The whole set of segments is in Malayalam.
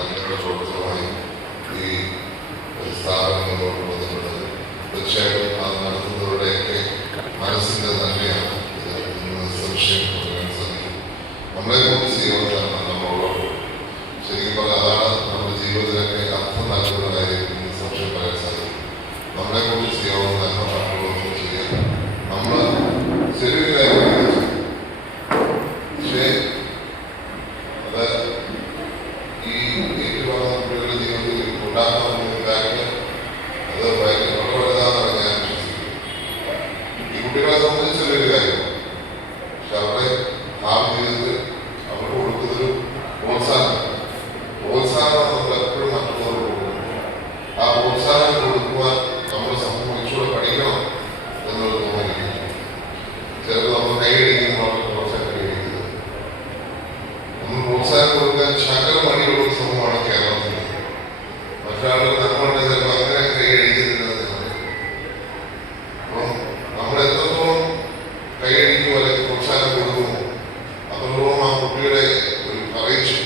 നന്ദിയുടെ പ്രവർത്തനമായി ഈ സ്ഥാപനങ്ങളോട് ബന്ധപ്പെട്ടത്. തീർച്ചയായിട്ടും അത് നടത്തുന്നവരുടെയൊക്കെ മനസ്സിൻ്റെ നന്മയാണ് ഇത് ഇന്ന് സംശയം പറയാൻ സാധിക്കും. നമ്മളെ കൊണ്ട് ചെയ്യുന്നതാണ് നമ്മളോട് ശരിക്കും പറഞ്ഞാൽ അതാണ് നമ്മുടെ ജീവിതത്തിലൊക്കെ അർത്ഥം നൽകുന്ന കാര്യം ഇന്ന് സംശയം പറയാൻ സാധിക്കും. നമ്മളെ കൊണ്ട് ചെയ്യാവുന്ന നന്മ മറ്റുള്ളവർക്ക് ചെയ്യാം. നമ്മൾ ചെറിയൊരു കാര്യം പക്ഷേ അത് ഈ ഏറ്റുപറയുന്ന കുട്ടികളുടെ ജീവിതത്തിൽ ഉണ്ടാക്കുന്ന ഇമ്പാക്ട് അത് വളരെ വലുതാണെന്നാണ് ഞാൻ വിശ്വസിക്കുന്നത്. ഈ കുട്ടികളെ സംബന്ധിച്ച് ചെറിയൊരു കാര്യമാണ്. പക്ഷെ അവരുടെ ഭാവി ജീവിതത്തിൽ അവർക്ക് കൊടുക്കുന്നൊരു പ്രോത്സാഹനം നമ്മൾ എപ്പോഴും മറ്റുള്ളവർക്ക് കൊടുക്കുന്നു. ആ പ്രോത്സാഹനം കൊടുക്കുവാൻ നമ്മൾ സമൂഹം ഇച്ചൂടെ പഠിക്കണം എന്നുള്ളത് തോന്നിയിരിക്കുന്നു. ചിലപ്പോൾ നമ്മൾ കൈയടിക്കുന്ന പ്രോത്സാഹനം കൈയടിക്കുന്നത് നമ്മൾ പ്രോത്സാഹനം കൊടുക്കാൻ ശകല മടിയുള്ള സമൂഹമാണ് കേരളത്തിൽ. മറ്റൊരാളുകൾ നമ്മളുടെ ചിലപ്പോൾ അങ്ങനെ കൈയടിക്കുന്നില്ലെന്ന് അപ്പം നമ്മൾ എത്രത്തോളം കൈയടിക്കുമോ അല്ലെങ്കിൽ പ്രോത്സാഹനം കൊടുക്കുമോ അത്രത്തോളം ആ കുട്ടിയുടെ ഒരു കറേജ്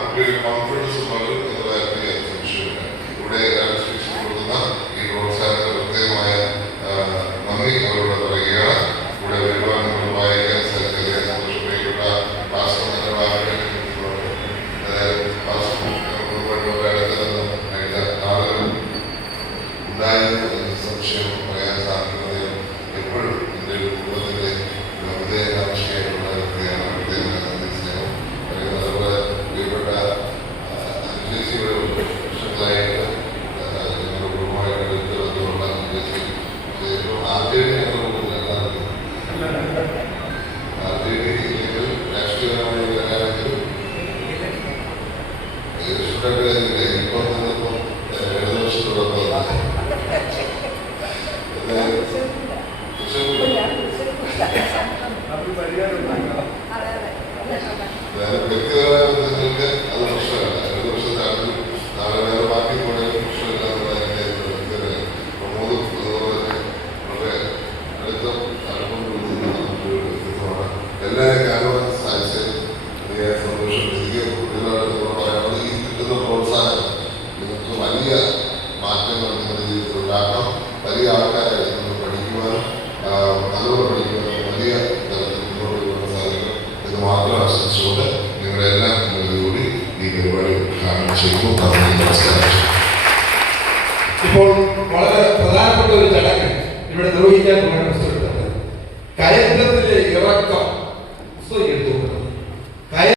കുട്ടിയുടെ കോൺഫിഡൻസ് വളരും എന്ന കാര്യത്തിൽ സംശയമില്ല. ഇവിടെ രജിസ്ട്രേഷൻ കൊടുക്കുന്ന ഈ പ്രോത്സാഹനത്തിന് പ്രത്യേകമായ നന്ദി അവരോട് പറയുകയാണ്. ഇവിടെ വരുവാൻ നമ്മൾ വായിക്കാൻ സ്ഥലത്തിലെ സന്തോഷപ്പെട്ട ആളുകൾ ഉണ്ടായിരുന്നു എന്ന സംശയം പറയാൻ സാധിക്കുന്നതിൽ എപ്പോഴും എൻ്റെ ഒരു കുടുംബത്തിൻ്റെ ഹൃദയാകാംക്ഷയായിട്ടുള്ള വ്യക്തിയാണ്. പ്രത്യേക നന്ദി സ്നേഹം പറയുന്നത്. അതുപോലെ പ്രിയപ്പെട്ട ചേച്ചിയുടെ വർഷങ്ങളായിട്ട് ഞങ്ങളുടെ കുടുംബമായിട്ട് അടുത്ത് ബന്ധമുള്ള ചേച്ചി ഏറ്റവും ആദ്യം ഞങ്ങളുടെ കുടുംബത്തിലെല്ലാം ആദ്യമെങ്കിൽ രാഷ്ട്രീയപരമായി വരാനെങ്കിലും ഇഷ്ടപ്പെട്ടില്ല. ഇപ്പം നിന്നിപ്പം ഇടതുപക്ഷത്തോടൊപ്പം വ്യക്തിപരമായ ബന്ധങ്ങൾക്ക് അത് പ്രശ്നമല്ല. ഇടതുപക്ഷത്തിനാണെങ്കിൽ നാളെ വേറെ പാർട്ടി പോയാലും പ്രശ്നമില്ല എന്നുള്ളതിൻ്റെ പ്രമോദും അതുപോലെ തന്നെ വളരെ അടുത്ത അനുഭവം വ്യക്തിത്വമാണ്. എല്ലാവരും കാണുവാൻ സാധിച്ചത് വലിയ സന്തോഷം. എനിക്ക് കുട്ടികളോട് പറയാനുള്ളത് ഈ കിട്ടുന്ന പ്രോത്സാഹനം നിങ്ങൾക്ക് വലിയ മാറ്റങ്ങൾ നിങ്ങളുടെ ജീവിതത്തിൽ ഉണ്ടാക്കണം. വലിയ ആൾക്കാരെ നിങ്ങൾ പഠിക്കുവാനും നല്ലപോലെ പഠിക്കുവാനും വലിയ തലത്തിൽ മുന്നോട്ട് പോകാൻ സാധിക്കണം എന്ന് മാത്രം ആശംസിച്ചുകൊണ്ട് നിങ്ങളെല്ലാം കൂടി ഈ പരിപാടി ഉദ്ഘാടനം ചെയ്യുന്നു. നന്ദി, നമസ്കാരം. ഇപ്പോൾ വളരെ പ്രധാനപ്പെട്ട ഒരു ചടങ്ങ് ഇവിടെ നിർവഹിക്കാൻ പുസ്തകത്തിലുണ്ട്.